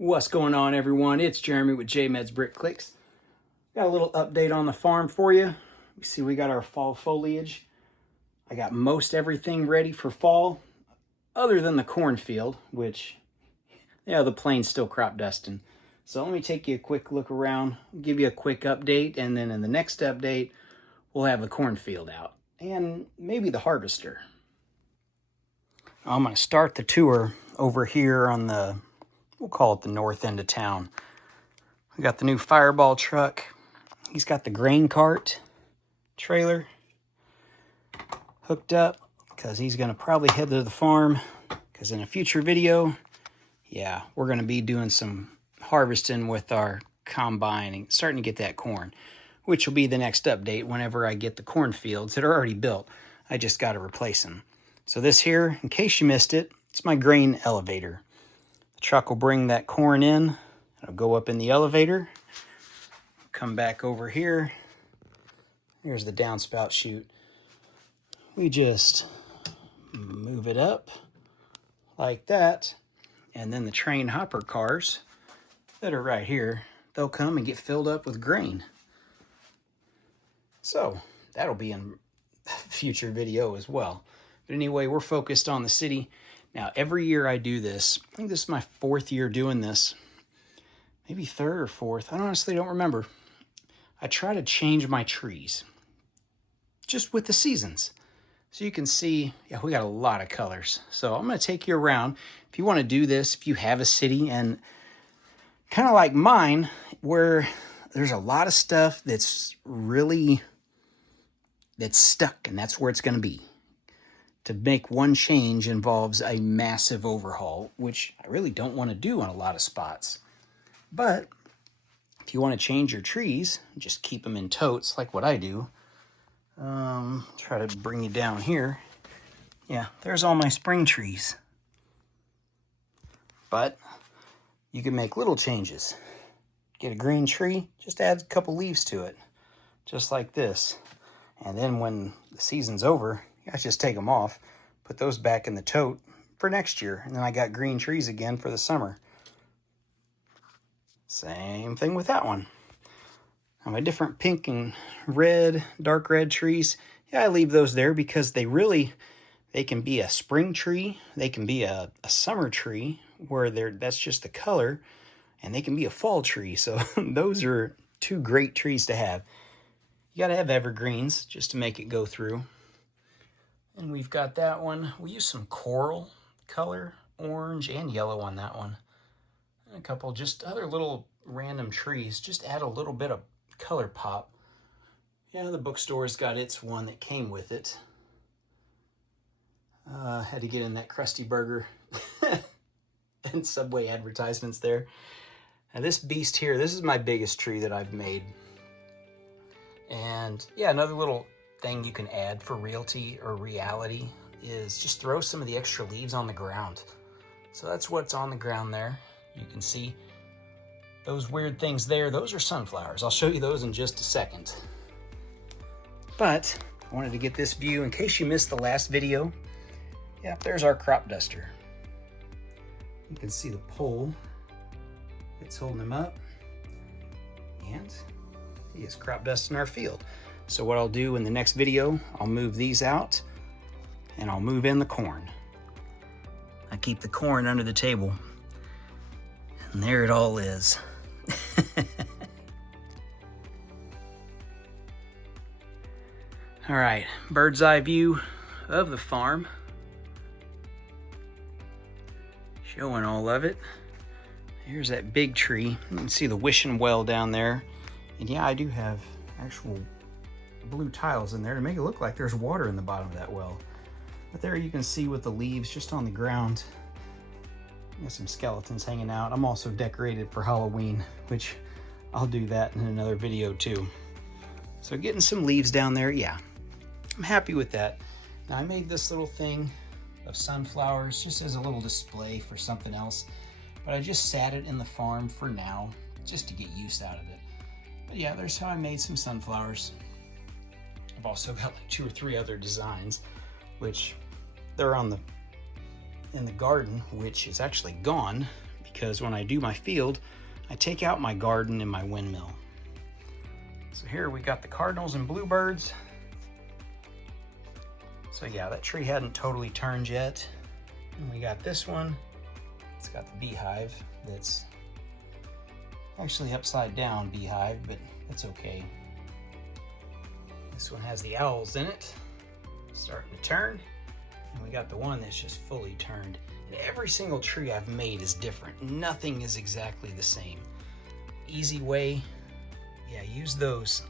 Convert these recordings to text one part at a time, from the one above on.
What's going on, everyone? It's Jeremy with JMed's Brick Clicks. Got a little update on the farm for you. You see we got our fall foliage. I got most everything ready for fall, other than the cornfield, which, the plane's still crop dusting. So let me take you a quick look around, give you a quick update, and then in the next update, we'll have the cornfield out, and maybe the harvester. I'm going to start the tour over here on the, we'll call it the north end of town. We got the new Fireball truck. He's got the grain cart trailer hooked up because he's going to probably head to the farm, because in a future video, we're going to be doing some harvesting with our combine and starting to get that corn, which will be the next update whenever I get the cornfields that are already built. I just got to replace them. So this here, in case you missed it, it's my grain elevator. The truck will bring that corn in. It'll go up in the elevator. Come back over here. Here's the downspout chute. We just move it up like that. And then the train hopper cars that are right here, they'll come and get filled up with grain. So that'll be in a future video as well. But anyway, we're focused on the city. Now, every year I do this. I think this is my 4th year doing this. Maybe 3rd or 4th. I honestly don't remember. I try to change my trees just with the seasons. So you can see, we got a lot of colors. So I'm going to take you around. If you want to do this, if you have a city, and kind of like mine, where there's a lot of stuff that's stuck, and that's where it's going to be. To make one change involves a massive overhaul, which I really don't want to do on a lot of spots. But if you want to change your trees, just keep them in totes like what I do. Try to bring you down here. There's all my spring trees. But you can make little changes. Get a green tree, just add a couple leaves to it, just like this. And then when the season's over, I just take them off, put those back in the tote for next year, and then I got green trees again for the summer. Same thing with that one. Now my different pink and red, dark red trees, I leave those there because they can be a spring tree, they can be a summer tree where that's just the color, and they can be a fall tree. So those are 2 great trees to have. You got to have evergreens just to make it go through. And we've got that one. We use some coral color, orange and yellow on that one. And a couple just other little random trees. Just add a little bit of color pop. The bookstore's got its one that came with it. Had to get in that Krusty Burger and Subway advertisements there. Now this beast here, this is my biggest tree that I've made. And another little thing you can add for realty or reality is just throw some of the extra leaves on the ground. So that's what's on the ground there. You can see those weird things there. Those are sunflowers. I'll show you those in just a second. But I wanted to get this view in case you missed the last video. There's our crop duster. You can see the pole that's holding him up. And he is crop dusting our field. So what I'll do in the next video, I'll move these out and I'll move in the corn. I keep the corn under the table, and there it all is. All right, bird's eye view of the farm. Showing all of it. Here's that big tree. You can see the wishing well down there. And I do have actual blue tiles in there to make it look like there's water in the bottom of that well. But there you can see with the leaves just on the ground. Got some skeletons hanging out. I'm also decorated for Halloween, which I'll do that in another video too. So getting some leaves down there, I'm happy with that. Now I made this little thing of sunflowers just as a little display for something else, but I just sat it in the farm for now just to get use out of it. But there's how I made some sunflowers. I've also got like 2 or 3 other designs, which they're in the garden, which is actually gone because when I do my field, I take out my garden and my windmill. So here we got the cardinals and bluebirds. So yeah, that tree hadn't totally turned yet. And we got this one. It's got the beehive that's actually upside down beehive, but it's okay. This one has the owls in it, starting to turn. And we got the one that's just fully turned. And every single tree I've made is different. Nothing is exactly the same. Easy way, yeah, use those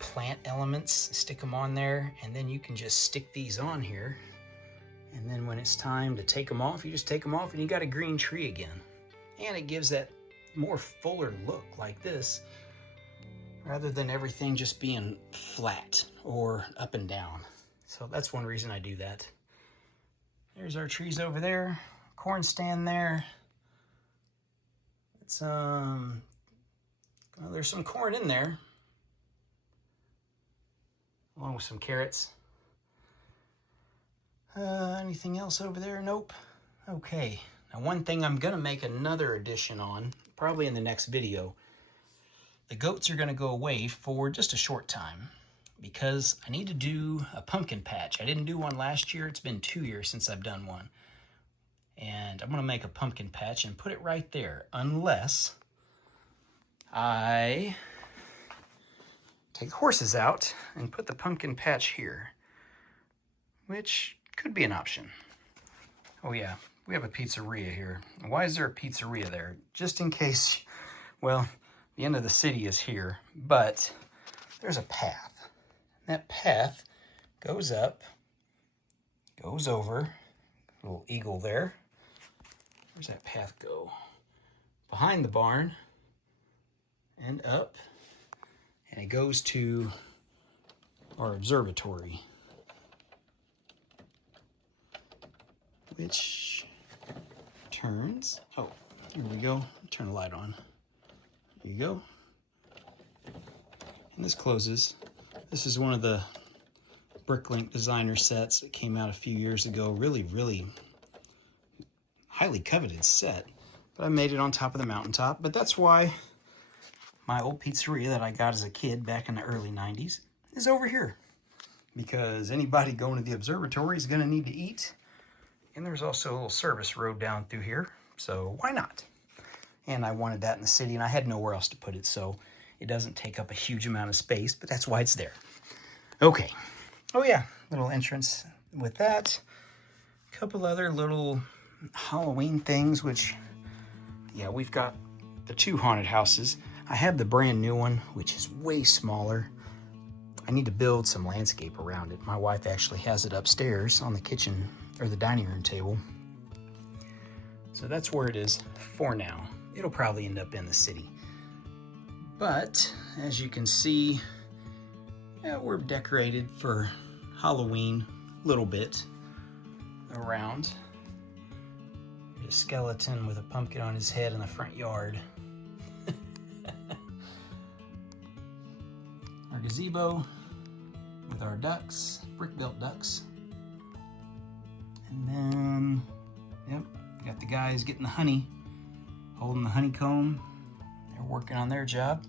plant elements, stick them on there, and then you can just stick these on here. And then when it's time to take them off, you just take them off and you got a green tree again. And it gives that more fuller look like this, rather than everything just being flat or up and down. So that's one reason I do that. There's our trees over there, corn stand there. It's well, there's some corn in there, along with some carrots. Anything else over there? Nope. Okay. Now one thing I'm gonna make another addition on, probably in the next video. The goats are gonna go away for just a short time because I need to do a pumpkin patch. I didn't do one last year. It's been 2 years since I've done one. And I'm gonna make a pumpkin patch and put it right there, unless I take the horses out and put the pumpkin patch here, which could be an option. Oh yeah, we have a pizzeria here. Why is there a pizzeria there? Just in case, well, the end of the city is here, but there's a path. That path goes up, goes over, little eagle there. Where's that path go? Behind the barn and up, and it goes to our observatory, which turns, oh, here we go, turn the light on. There you go. And this closes. This is one of the Bricklink designer sets that came out a few years ago. Really highly coveted set. But I made it on top of the mountaintop. But that's why my old pizzeria that I got as a kid back in the early 90s is over here. Because anybody going to the observatory is going to need to eat. And there's also a little service road down through here. So why not? And I wanted that in the city, and I had nowhere else to put it, so it doesn't take up a huge amount of space, but that's why it's there. Okay. Oh yeah, little entrance with that. A couple other little Halloween things, which, yeah, we've got the 2 haunted houses. I have the brand new one, which is way smaller. I need to build some landscape around it. My wife actually has it upstairs on the kitchen, or the dining room table. So that's where it is for now. It'll probably end up in the city. But as you can see, yeah, we're decorated for Halloween a little bit around. There's a skeleton with a pumpkin on his head in the front yard. Our gazebo with our ducks, brick-built ducks. And then, yep, got the guys getting the honey, holding the honeycomb. They're working on their job.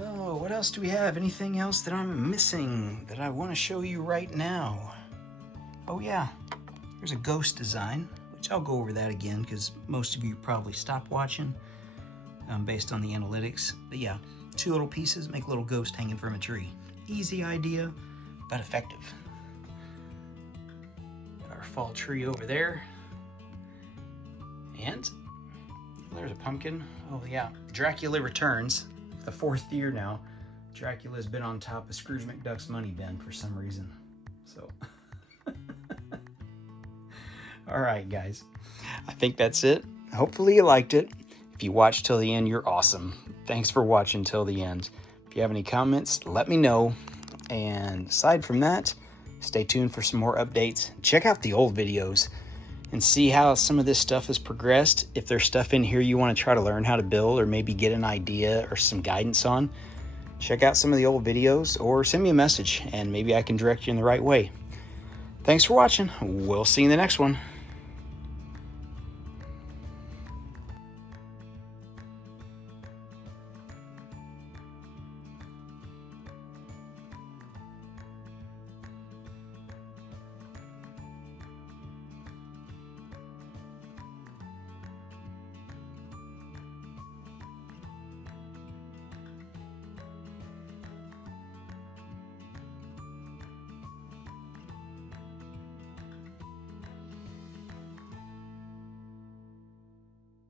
Oh, what else do we have? Anything else that I'm missing that I want to show you right now? Oh yeah, there's a ghost design, which I'll go over that again because most of you probably stopped watching based on the analytics. But yeah, 2 little pieces make a little ghost hanging from a tree. Easy idea, but effective. Got our fall tree over there. And there's a pumpkin. Oh yeah, Dracula Returns. The 4th year now. Dracula's been on top of Scrooge McDuck's money bin for some reason. So, all right, guys. I think that's it. Hopefully you liked it. If you watched till the end, you're awesome. Thanks for watching till the end. If you have any comments, let me know. And aside from that, stay tuned for some more updates. Check out the old videos and see how some of this stuff has progressed. If there's stuff in here you want to try to learn how to build or maybe get an idea or some guidance on, check out some of the old videos or send me a message and maybe I can direct you in the right way. Thanks for watching. We'll see you in the next one.